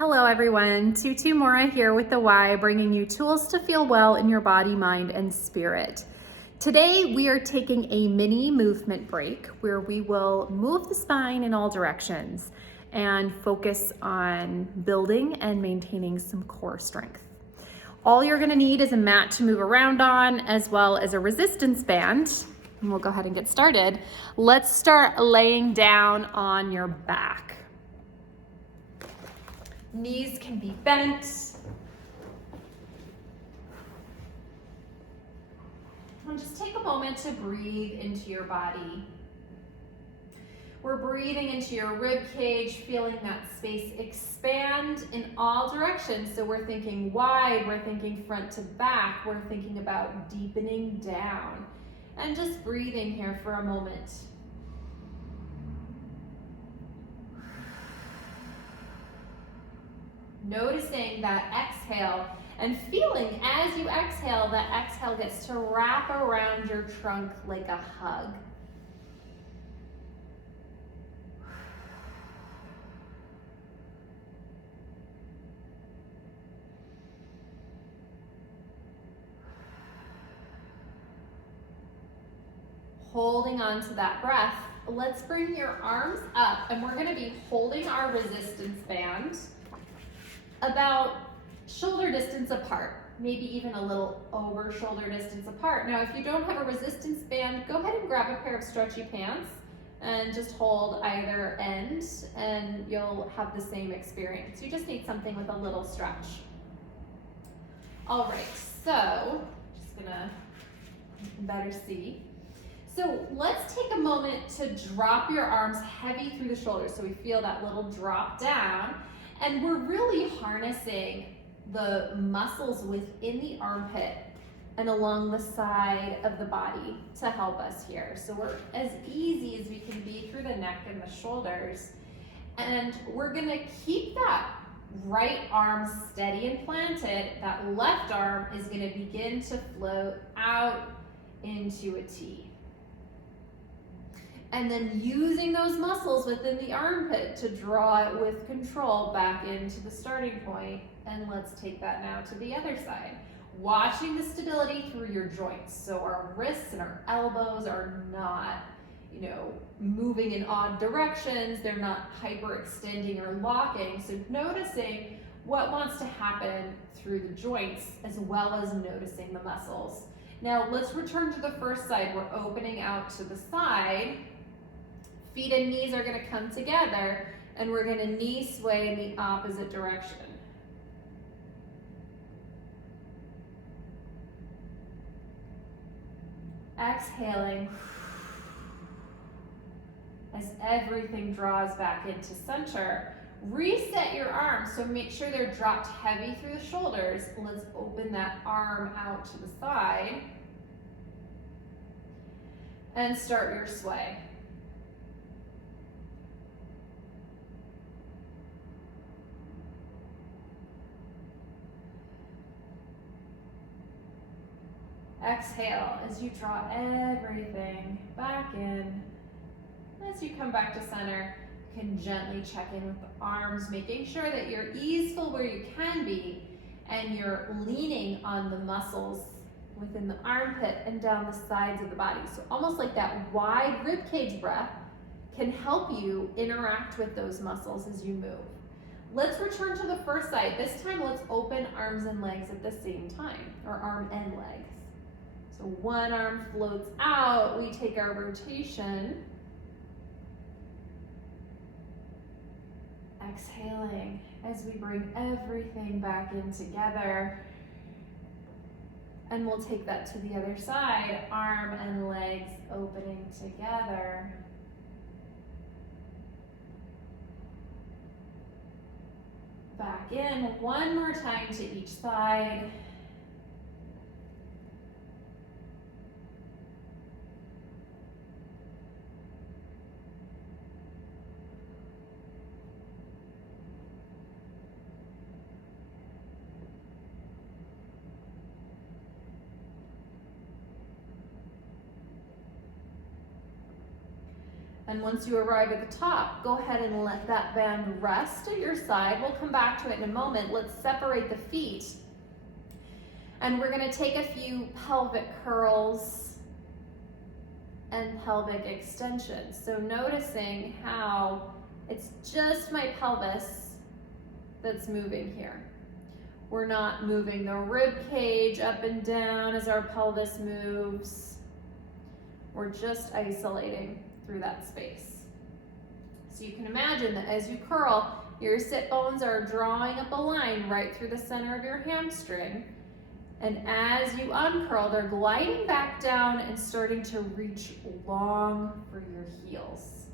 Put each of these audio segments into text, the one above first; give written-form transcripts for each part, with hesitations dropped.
Hello everyone, Tutu Mora here with the Y, bringing you tools to feel well in your body, mind, and spirit. Today we are taking a mini movement break where we will move the spine in all directions and focus on building and maintaining some core strength. All you're gonna need is a mat to move around on, as well as a resistance band. And we'll go ahead and get started. Let's start laying down on your back. Knees can be bent. And just take a moment to breathe into your body. We're breathing into your rib cage, feeling that space expand in all directions. So we're thinking wide, we're thinking front to back, we're thinking about deepening down. And just breathing here for a moment. Noticing that exhale and feeling as you exhale, that exhale gets to wrap around your trunk like a hug. Holding on to that breath, let's bring your arms up and we're gonna be holding our resistance band about shoulder distance apart, maybe even a little over shoulder distance apart. Now, if you don't have a resistance band, go ahead and grab a pair of stretchy pants and just hold either end and you'll have the same experience. You just need something with a little stretch. All right, so just gonna better see. So let's take a moment to drop your arms heavy through the shoulders so we feel that little drop down. And we're really harnessing the muscles within the armpit and along the side of the body to help us here. So we're as easy as we can be through the neck and the shoulders. And we're gonna keep that right arm steady and planted. That left arm is gonna begin to float out into a T. And then using those muscles within the armpit to draw it with control back into the starting point. And let's take that now to the other side. Watching the stability through your joints. So our wrists and our elbows are not, moving in odd directions. They're not hyperextending or locking. So noticing what wants to happen through the joints as well as noticing the muscles. Now let's return to the first side. We're opening out to the side. Feet and knees are gonna come together and we're gonna knee sway in the opposite direction. Exhaling as everything draws back into center. Reset your arms, so make sure they're dropped heavy through the shoulders. Let's open that arm out to the side and start your sway. Exhale as you draw everything back in. As you come back to center, you can gently check in with the arms, making sure that you're easeful where you can be and you're leaning on the muscles within the armpit and down the sides of the body. So almost like that wide rib cage breath can help you interact with those muscles as you move. Let's return to the first side. This time, let's open arms and legs at the same time, or arm and legs. So one arm floats out, we take our rotation. Exhaling as we bring everything back in together. And we'll take that to the other side, arm and legs opening together. Back in, one more time to each side. And once you arrive at the top, go ahead and let that band rest at your side. We'll come back to it in a moment. Let's separate the feet. And we're gonna take a few pelvic curls and pelvic extensions. So noticing how it's just my pelvis that's moving here. We're not moving the rib cage up and down as our pelvis moves. We're just isolating through that space. So you can imagine that as you curl, your sit bones are drawing up a line right through the center of your hamstring. And as you uncurl, they're gliding back down and starting to reach long for your heels.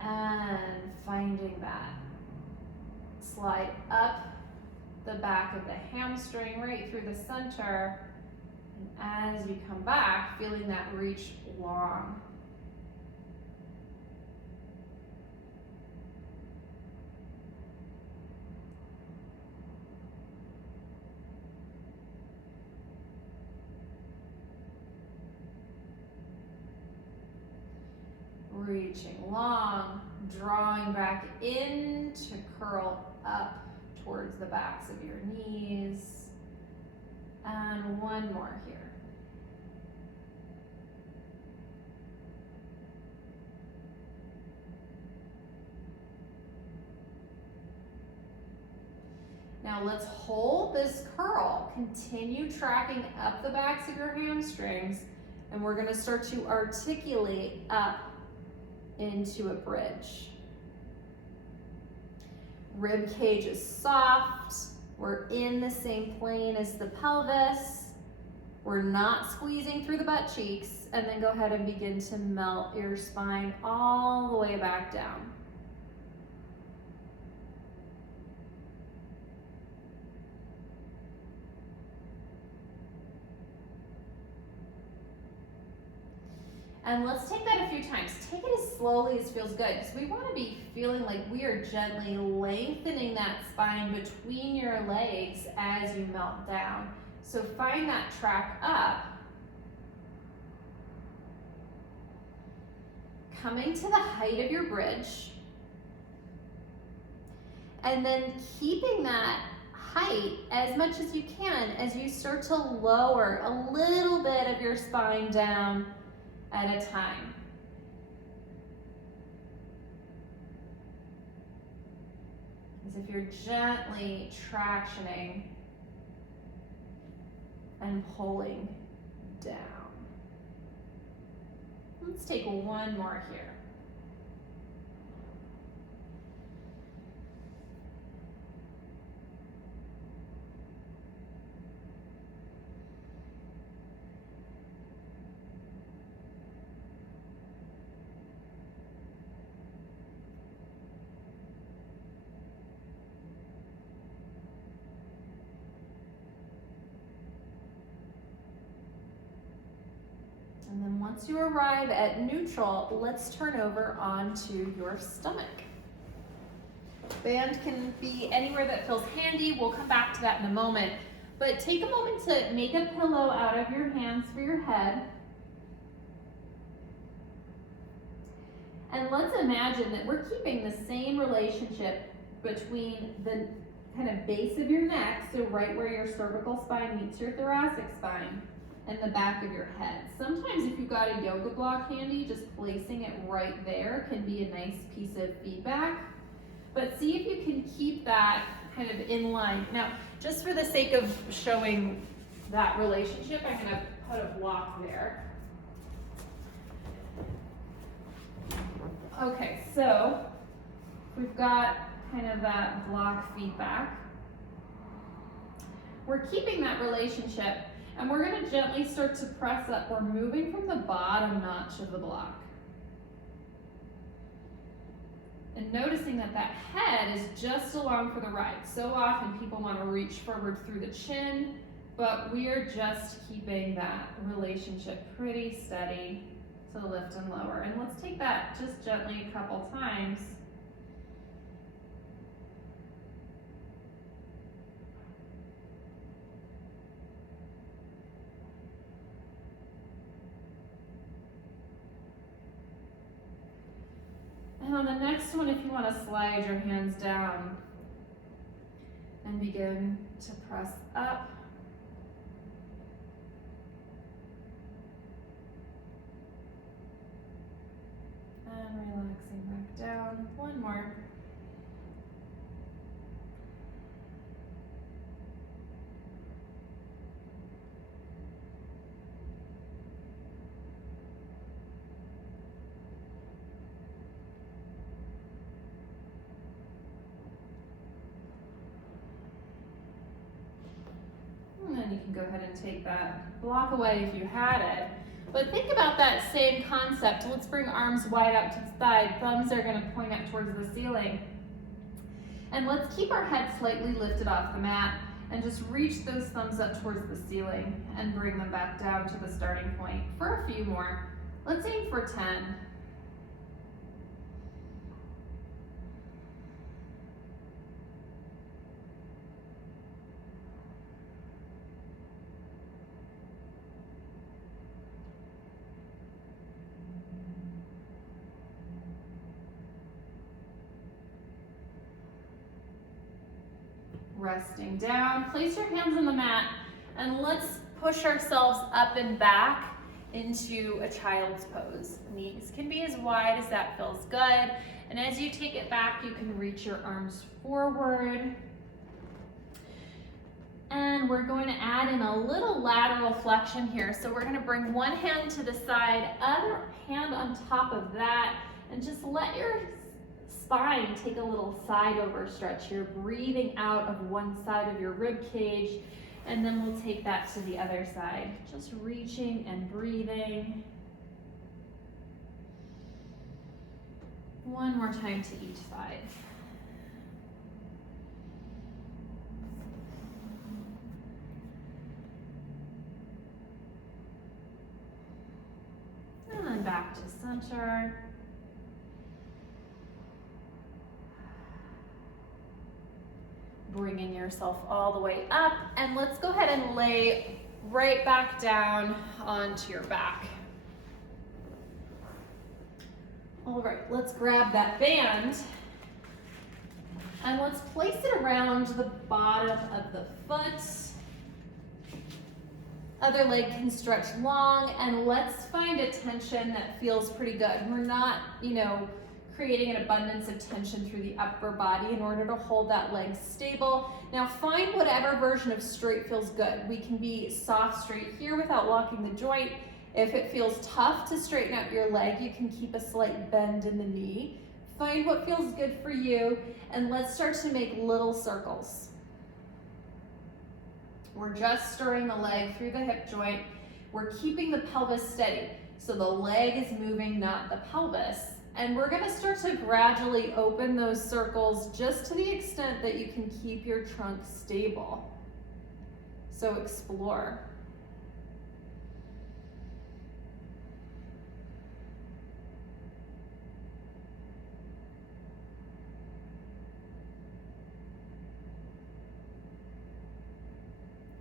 And finding that. Slide up the back of the hamstring right through the center. And as you come back, feeling that reach long. Reaching long, drawing back in to curl up towards the backs of your knees. And one more here. Now let's hold this curl. Continue tracking up the backs of your hamstrings, and we're gonna start to articulate up into a bridge. Rib cage is soft. We're in the same plane as the pelvis. We're not squeezing through the butt cheeks. And then go ahead and begin to melt your spine all the way back down. And let's take that a few times. Take it as slowly as feels good, because we want to be feeling like we are gently lengthening that spine between your legs as you melt down. So find that track up. Coming to the height of your bridge. And then keeping that height as much as you can as you start to lower a little bit of your spine down at a time. As if you're gently tractioning and pulling down. Let's take one more here. And then once you arrive at neutral, let's turn over onto your stomach. Band can be anywhere that feels handy. We'll come back to that in a moment. But take a moment to make a pillow out of your hands for your head. And let's imagine that we're keeping the same relationship between the kind of base of your neck, so right where your cervical spine meets your thoracic spine, and the back of your head. Sometimes if you've got a yoga block handy, just placing it right there can be a nice piece of feedback. But see if you can keep that kind of in line. Now, just for the sake of showing that relationship, I'm gonna put a block there. Okay, so we've got kind of that block feedback. We're keeping that relationship, and we're going to gently start to press up. We're moving from the bottom notch of the block. And noticing that that head is just along for the ride. So often people want to reach forward through the chin, but we're just keeping that relationship pretty steady to lift and lower. And let's take that just gently a couple times. And on the next one, if you want to slide your hands down and begin to press up. And relaxing back down. One more. And then you can go ahead and take that block away if you had it. But think about that same concept. Let's bring arms wide out to the side. Thumbs are going to point up towards the ceiling. And let's keep our head slightly lifted off the mat and just reach those thumbs up towards the ceiling and bring them back down to the starting point for a few more. Let's aim for 10. Resting down, place your hands on the mat, and let's push ourselves up and back into a child's pose. Knees can be as wide as that feels good, and as you take it back, you can reach your arms forward. And we're going to add in a little lateral flexion here. So we're going to bring one hand to the side, other hand on top of that, and just let your spine take a little side over stretch here, breathing out of one side of your rib cage, and then we'll take that to the other side. Just reaching and breathing. One more time to each side. And then back to center. Bringing yourself all the way up, and let's go ahead and lay right back down onto your back. All right, let's grab that band and let's place it around the bottom of the foot. Other leg can stretch long, and let's find a tension that feels pretty good. We're not, creating an abundance of tension through the upper body in order to hold that leg stable. Now find whatever version of straight feels good. We can be soft straight here without locking the joint. If it feels tough to straighten out your leg, you can keep a slight bend in the knee. Find what feels good for you, and let's start to make little circles. We're just stirring the leg through the hip joint. We're keeping the pelvis steady. So the leg is moving, not the pelvis. And we're gonna start to gradually open those circles just to the extent that you can keep your trunk stable. So explore.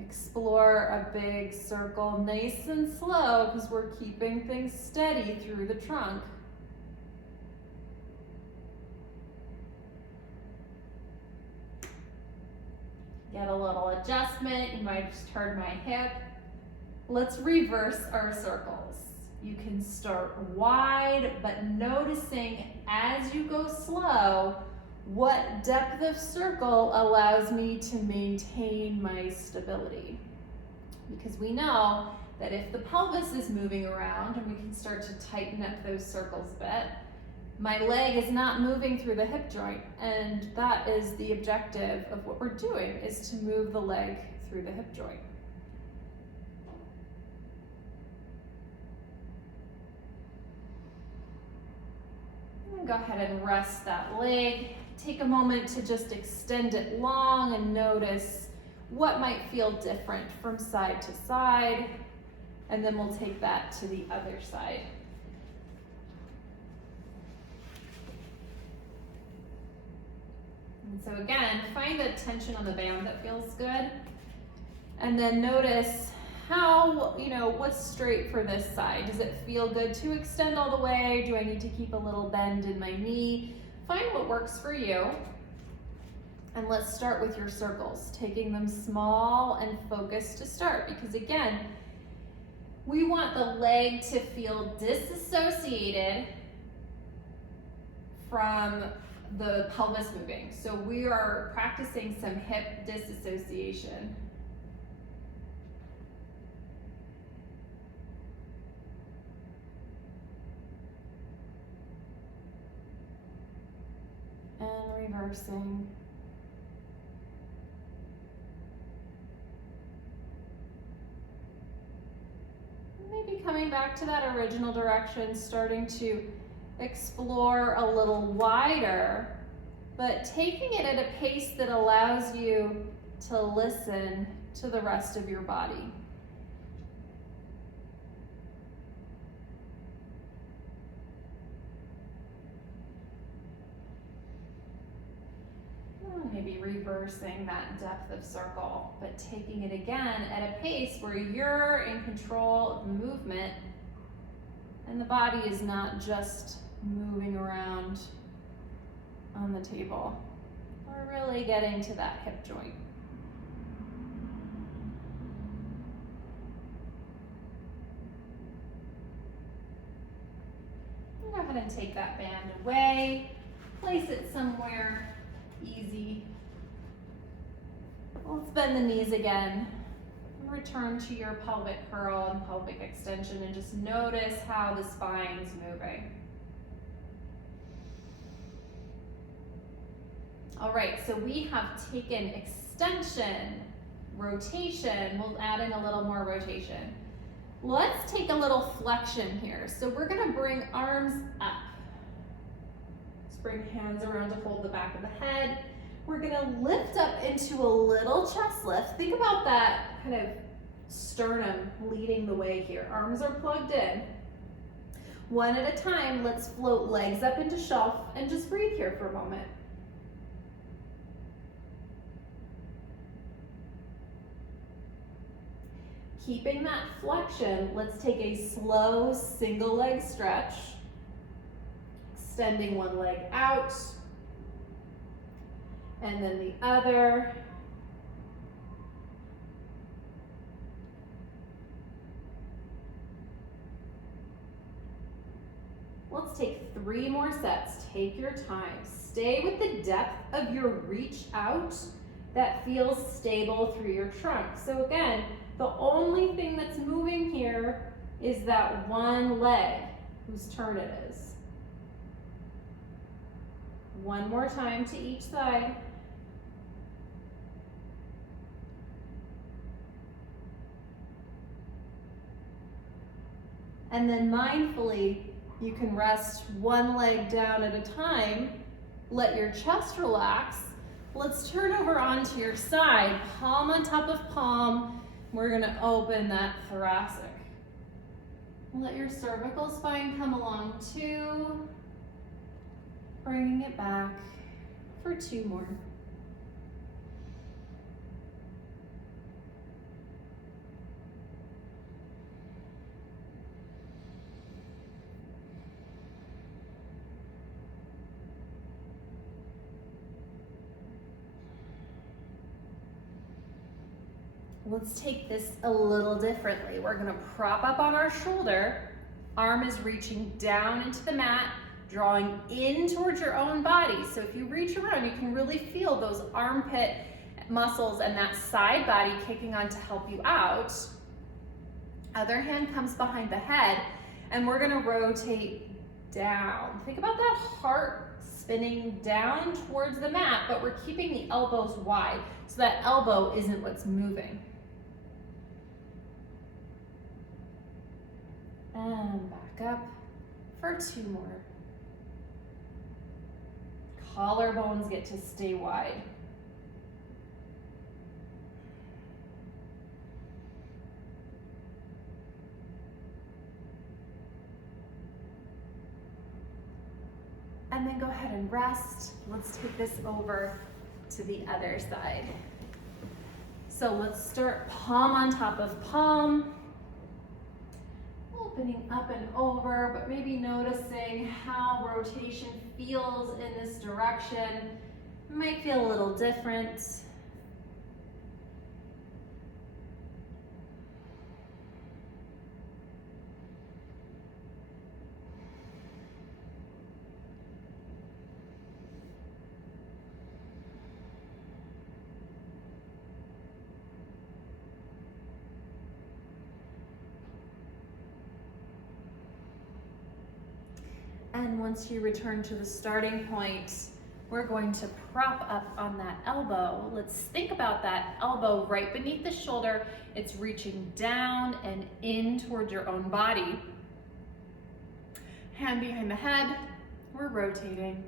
Explore a big circle, nice and slow, because we're keeping things steady through the trunk. Get a little adjustment. You might have just heard my hip. Let's reverse our circles. You can start wide, but noticing as you go slow, what depth of circle allows me to maintain my stability. Because we know that if the pelvis is moving around, and we can start to tighten up those circles a bit, my leg is not moving through the hip joint, and that is the objective of what we're doing, is to move the leg through the hip joint. And go ahead and rest that leg. Take a moment to just extend it long and notice what might feel different from side to side, and then we'll take that to the other side. And so again, find the tension on the band that feels good, and then notice What's straight for this side? Does it feel good to extend all the way? Do I need to keep a little bend in my knee? Find what works for you. And let's start with your circles, taking them small and focused to start, because again, we want the leg to feel disassociated from the pelvis moving. So we are practicing some hip disassociation. And reversing. Maybe coming back to that original direction, starting to explore a little wider, but taking it at a pace that allows you to listen to the rest of your body. Maybe reversing that depth of circle, but taking it again at a pace where you're in control of the movement and the body is not just moving around on the table. We're really getting to that hip joint. Go ahead and take that band away, place it somewhere easy. Let's bend the knees again. Return to your pelvic curl and pelvic extension and just notice how the spine's moving. All right, so we have taken extension, rotation. We'll add in a little more rotation. Let's take a little flexion here. So we're gonna bring arms up. Bring hands around to hold the back of the head. We're gonna lift up into a little chest lift. Think about that kind of sternum leading the way here. Arms are plugged in. One at a time, let's float legs up into shelf and just breathe here for a moment. Keeping that flexion, let's take a slow single leg stretch. Extending one leg out, and then the other. Let's take 3 more sets. Take your time. Stay with the depth of your reach out that feels stable through your trunk. So again, the only thing that's moving here is that one leg whose turn it is. One more time to each side. And then mindfully, you can rest one leg down at a time. Let your chest relax. Let's turn over onto your side, palm on top of palm. We're gonna open that thoracic. Let your cervical spine come along too. Bringing it back for 2 more. Let's take this a little differently. We're gonna prop up on our shoulder. Arm is reaching down into the mat, drawing in towards your own body. So if you reach around, you can really feel those armpit muscles and that side body kicking on to help you out. Other hand comes behind the head, and we're gonna rotate down. Think about that heart spinning down towards the mat, but we're keeping the elbows wide, so that elbow isn't what's moving. And back up for 2 more. Collarbones get to stay wide. And then go ahead and rest. Let's take this over to the other side. So let's start palm on top of palm, opening up and over, but maybe noticing how rotation feels in this direction. It might feel a little different. And once you return to the starting point, we're going to prop up on that elbow. Let's think about that elbow right beneath the shoulder. It's reaching down and in towards your own body. Hand behind the head, we're rotating.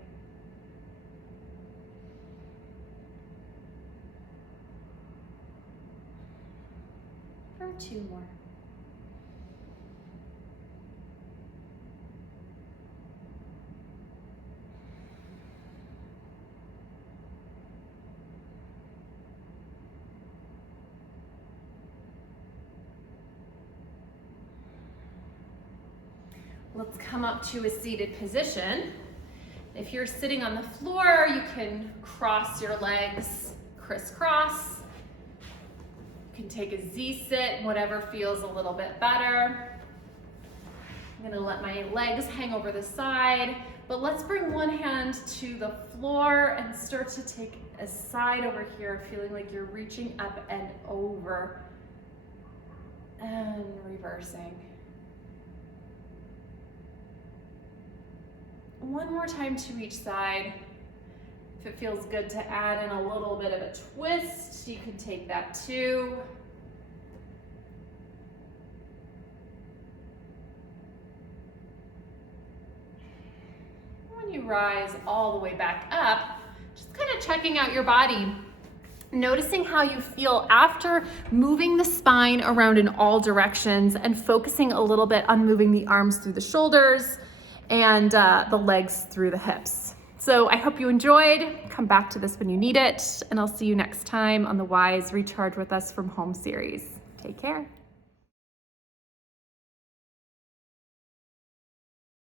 For 2 more. Let's come up to a seated position. If you're sitting on the floor, you can cross your legs crisscross. You can take a Z-sit, whatever feels a little bit better. I'm gonna let my legs hang over the side, but let's bring one hand to the floor and start to take a side over here, feeling like you're reaching up and over and reversing. One more time to each side. If it feels good to add in a little bit of a twist, you can take that too. When you rise all the way back up, just kind of checking out your body. Noticing how you feel after moving the spine around in all directions and focusing a little bit on moving the arms through the shoulders and the legs through the hips. So I hope you enjoyed. Come back to this when you need it, and I'll see you next time on the Wise Recharge with Us from Home series. Take care.